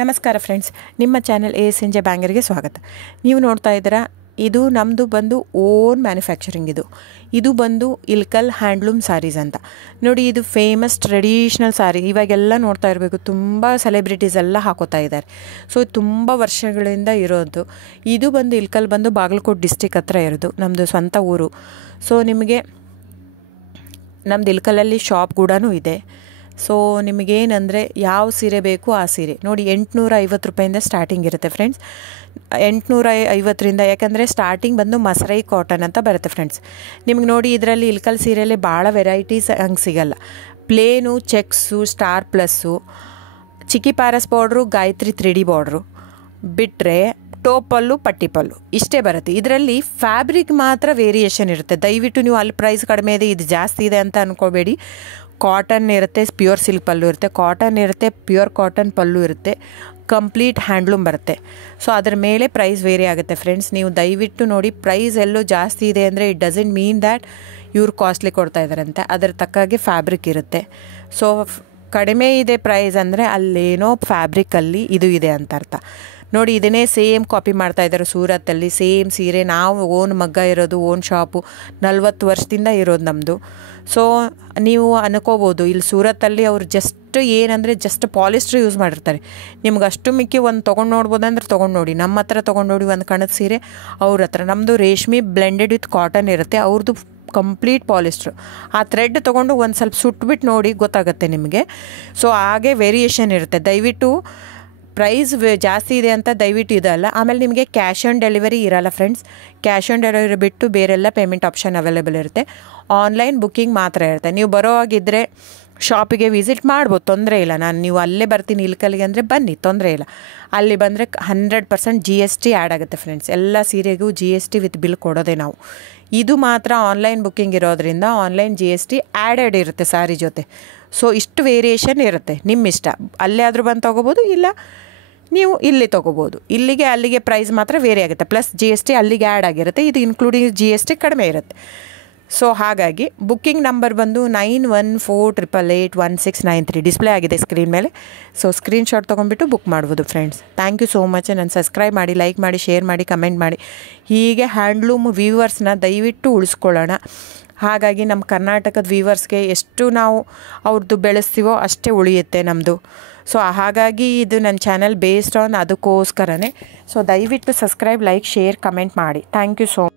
ನಮಸ್ಕಾರ ಫ್ರೆಂಡ್ಸ್, ನಿಮ್ಮ channel A S N J ಬ್ಯಾಂಗರ್ಗೆ ಸ್ವಾಗತ. ನೀವು ನೋಡ್ತಾ ಇದ್ದೀರಾ, ಇದು ನಮ್ಮದು ಬಂದು ಓನ್ ಮ್ಯಾನುಫ್ಯಾಕ್ಚರಿಂಗ್. ಇದು ಬಂದು ಇಲ್ಕಲ್ ಹ್ಯಾಂಡ್ಲೂಮ್ ಸ್ಯಾರೀಸ್ ಅಂತ ನೋಡಿ. ಇದು ಫೇಮಸ್ ಟ್ರೆಡಿಷ್ನಲ್ ಸ್ಯಾರಿ. ಇವಾಗೆಲ್ಲ ನೋಡ್ತಾ ಇರಬೇಕು, ತುಂಬ ಸೆಲೆಬ್ರಿಟೀಸ್ ಎಲ್ಲ ಹಾಕೋತಾ ಇದ್ದಾರೆ. ಸೊ ತುಂಬ ವರ್ಷಗಳಿಂದ ಇರೋದು. ಇದು ಬಂದು ಇಲ್ಕಲ್ ಬಂದು ಬಾಗಲಕೋಟೆ ಡಿಸ್ಟಿಕ್ ಹತ್ರ ಇರೋದು, ನಮ್ಮದು ಸ್ವಂತ ಊರು. ಸೊ ನಿಮಗೆ ನಮ್ಮದು ಇಲ್ಕಲಲ್ಲಿ ಶಾಪ್ ಕೂಡ ಇದೆ. ಸೊ ನಿಮಗೇನಂದರೆ ಯಾವ ಸೀರೆ ಬೇಕು ಆ ಸೀರೆ ನೋಡಿ, 850 ರೂಪಾಯಿಂದ ಸ್ಟಾರ್ಟಿಂಗ್ ಇರುತ್ತೆ ಫ್ರೆಂಡ್ಸ್. 850ರಿಂದ, ಯಾಕಂದರೆ ಸ್ಟಾರ್ಟಿಂಗ್ ಬಂದು ಮಸರೈ ಕಾಟನ್ ಅಂತ ಬರುತ್ತೆ ಫ್ರೆಂಡ್ಸ್. ನಿಮ್ಗೆ ನೋಡಿ, ಇದರಲ್ಲಿ ಇಲ್ಕಲ್ ಸೀರೆಯಲ್ಲಿ ಭಾಳ ವೆರೈಟೀಸ್ ಹಂಗೆ ಸಿಗಲ್ಲ. ಪ್ಲೇನು, ಚೆಕ್ಸು, ಸ್ಟಾರ್ ಪ್ಲಸ್ಸು, ಚಿಕ್ಕಿ ಪ್ಯಾರಸ್ ಬಾರ್ಡ್ರು, ಗಾಯತ್ರಿ 3D ಬಾರ್ಡ್ರು ಬಿಟ್ಟರೆ ಟೋಪಲ್ಲು, ಪಟ್ಟಿ ಪಲ್ಲು ಇಷ್ಟೇ ಬರುತ್ತೆ. ಇದರಲ್ಲಿ ಫ್ಯಾಬ್ರಿಕ್ ಮಾತ್ರ ವೇರಿಯೇಷನ್ ಇರುತ್ತೆ. ದಯವಿಟ್ಟು ನೀವು ಅಲ್ಲಿ ಪ್ರೈಸ್ ಕಡಿಮೆ ಇದೆ, ಇದು ಜಾಸ್ತಿ ಇದೆ ಅಂತ ಅಂದ್ಕೋಬೇಡಿ. ಕಾಟನ್ ಇರುತ್ತೆ, ಪ್ಯೂರ್ ಸಿಲ್ಕ್ ಪಲ್ಲು ಇರುತ್ತೆ, ಕಾಟನ್ ಇರುತ್ತೆ, ಪ್ಯೂರ್ ಕಾಟನ್ ಪಲ್ಲು ಇರುತ್ತೆ, ಕಂಪ್ಲೀಟ್ ಹ್ಯಾಂಡ್ಲೂಮ್ ಬರುತ್ತೆ. ಸೊ ಅದ್ರ ಮೇಲೆ ಪ್ರೈಸ್ ವೇರಿ ಆಗುತ್ತೆ ಫ್ರೆಂಡ್ಸ್. ನೀವು ದಯವಿಟ್ಟು ನೋಡಿ, ಪ್ರೈಸ್ ಎಲ್ಲೂ ಜಾಸ್ತಿ ಇದೆ ಅಂದರೆ ಇಟ್ ಡಸಂಟ್ ಮೀನ್ ದ್ಯಾಟ್ ಇವ್ರು ಕಾಸ್ಟ್ಲಿ ಕೊಡ್ತಾ ಇದ್ದಾರಂತೆ. ಅದರ ತಕ್ಕಾಗೆ ಫ್ಯಾಬ್ರಿಕ್ ಇರುತ್ತೆ. ಸೊ ಕಡಿಮೆ ಇದೆ ಪ್ರೈಸ್ ಅಂದರೆ ಅಲ್ಲೇನೋ ಫ್ಯಾಬ್ರಿಕಲ್ಲಿ ಇದು ಇದೆ ಅಂತ ಅರ್ಥ. ನೋಡಿ, ಇದನ್ನೇ ಸೇಮ್ ಕಾಪಿ ಮಾಡ್ತಾ ಇದ್ದಾರೆ ಸೂರತ್ತಲ್ಲಿ. ಸೇಮ್ ಸೀರೆ ನಾವು ಓನ್ ಮಗ್ಗ ಇರೋದು, ಓನ್ ಶಾಪು 40 ವರ್ಷದಿಂದ ಇರೋದು ನಮ್ಮದು. ಸೊ ನೀವು ಅನ್ಕೋಬೋದು, ಇಲ್ಲಿ ಸೂರತ್ತಲ್ಲಿ ಅವ್ರು ಜಸ್ಟ್ ಏನಂದರೆ ಜಸ್ಟ್ ಪಾಲಿಸ್ಟ್ರ್ ಯೂಸ್ ಮಾಡಿರ್ತಾರೆ. ನಿಮ್ಗೆ ಅಷ್ಟು ಮಿಕ್ಕಿ ಒಂದು ತೊಗೊಂಡು ನೋಡ್ಬೋದಂದ್ರೆ ತೊಗೊಂಡು ನೋಡಿ. ನಮ್ಮ ಹತ್ರ ತೊಗೊಂಡು ನೋಡಿ ಒಂದು ಕಣದ ಸೀರೆ, ಅವ್ರ ಹತ್ರ ನಮ್ಮದು ರೇಷ್ಮೆ ಬ್ಲೆಂಡೆಡ್ ವಿತ್ ಕಾಟನ್ ಇರುತ್ತೆ, ಅವ್ರದ್ದು ಕಂಪ್ಲೀಟ್ ಪಾಲಿಸ್ಟ್ರು. ಆ ಥ್ರೆಡ್ ತೊಗೊಂಡು ಒಂದು ಸ್ವಲ್ಪ ಸುಟ್ಬಿಟ್ಟು ನೋಡಿ, ಗೊತ್ತಾಗುತ್ತೆ ನಿಮಗೆ. ಸೊ ಹಾಗೆ ವೇರಿಯೇಷನ್ ಇರುತ್ತೆ. ದಯವಿಟ್ಟು ಪ್ರೈಸ್ ಜಾಸ್ತಿ ಇದೆ ಅಂತ ದಯವಿಟ್ಟು ಇದಲ್ಲ. ಆಮೇಲೆ ನಿಮಗೆ ಕ್ಯಾಶ್ ಆನ್ ಡೆಲಿವರಿ ಇರಲ್ಲ ಫ್ರೆಂಡ್ಸ್. ಕ್ಯಾಶ್ ಆನ್ ಡೆಲಿವರಿ ಬಿಟ್ಟು ಬೇರೆಲ್ಲ ಪೇಮೆಂಟ್ ಆಪ್ಷನ್ ಅವೈಲೇಬಲ್ ಇರುತ್ತೆ. ಆನ್ಲೈನ್ ಬುಕ್ಕಿಂಗ್ ಮಾತ್ರ ಇರುತ್ತೆ. ನೀವು ಬರೋ ಹಾಗಿದ್ದರೆ ಶಾಪಿಗೆ ವಿಸಿಟ್ ಮಾಡ್ಬೋದು, ತೊಂದರೆ ಇಲ್ಲ. ನೀವು ಅಲ್ಲೇ ಬರ್ತೀನಿ ಇಲ್ಕಲ್ಲಿಗೆ ಅಂದರೆ ಬನ್ನಿ, ತೊಂದರೆ ಇಲ್ಲ. ಅಲ್ಲಿ ಬಂದರೆ 100% GST ಆ್ಯಡ್ ಆಗುತ್ತೆ ಫ್ರೆಂಡ್ಸ್. ಎಲ್ಲ ಸೀರೆಗೂ GST ವಿತ್ ಬಿಲ್ ಕೊಡೋದೆ ನಾವು. ಇದು ಮಾತ್ರ ಆನ್ಲೈನ್ ಬುಕ್ಕಿಂಗ್ ಇರೋದ್ರಿಂದ ಆನ್ಲೈನ್ GST ಆ್ಯಡೆಡ್ ಇರುತ್ತೆ ಸ್ಯಾರಿ ಜೊತೆ. ಸೊ ಇಷ್ಟು ವೇರಿಯೇಷನ್ ಇರುತ್ತೆ, ನಿಮ್ಮ ಇಷ್ಟ. ಅಲ್ಲೇ ಆದರೂ ಬಂದು ತೊಗೋಬೋದು, ಇಲ್ಲ ನೀವು ಇಲ್ಲಿ ತೊಗೋಬೋದು. ಇಲ್ಲಿಗೆ ಅಲ್ಲಿಗೆ ಪ್ರೈಸ್ ಮಾತ್ರ ವೇರಿ ಆಗುತ್ತೆ. ಪ್ಲಸ್ GST ಅಲ್ಲಿಗೆ ಆ್ಯಡ್ ಆಗಿರುತ್ತೆ. ಇದು ಇನ್ಕ್ಲೂಡಿಂಗ್ GST ಕಡಿಮೆ ಇರುತ್ತೆ. ಸೊ ಹಾಗಾಗಿ ಬುಕ್ಕಿಂಗ್ ನಂಬರ್ ಬಂದು 9148881693 ಡಿಸ್ಪ್ಲೇ ಆಗಿದೆ ಸ್ಕ್ರೀನ್ ಮೇಲೆ. ಸೊ ಸ್ಕ್ರೀನ್ಶಾಟ್ ತೊಗೊಂಡ್ಬಿಟ್ಟು ಬುಕ್ ಮಾಡ್ಬೋದು friends. Thank you so much. ನಾನು ಸಬ್ಸ್ಕ್ರೈಬ್ ಮಾಡಿ, ಲೈಕ್ ಮಾಡಿ, ಶೇರ್ ಮಾಡಿ, ಕಮೆಂಟ್ ಮಾಡಿ. ಹೀಗೆ ಹ್ಯಾಂಡ್ಲೂಮ್ ವೀವರ್ಸ್ನ ದಯವಿಟ್ಟು ಉಳಿಸ್ಕೊಳ್ಳೋಣ. ಹಾಗಾಗಿ ನಮ್ಮ ಕರ್ನಾಟಕದ ವೀವರ್ಸ್ಗೆ ಎಷ್ಟು ನಾವು ಅವ್ರದ್ದು ಬೆಳೆಸ್ತೀವೋ ಅಷ್ಟೇ ಉಳಿಯುತ್ತೆ ನಮ್ಮದು. ಸೊ ಹಾಗಾಗಿ ಇದು ನನ್ನ ಚಾನಲ್ ಬೇಸ್ಡ್ ಆನ್ ಅದಕ್ಕೋಸ್ಕರನೇ. ಸೊ ದಯವಿಟ್ಟು ಸಬ್ಸ್ಕ್ರೈಬ್, ಲೈಕ್, ಶೇರ್, ಕಮೆಂಟ್ ಮಾಡಿ. Thank you so much.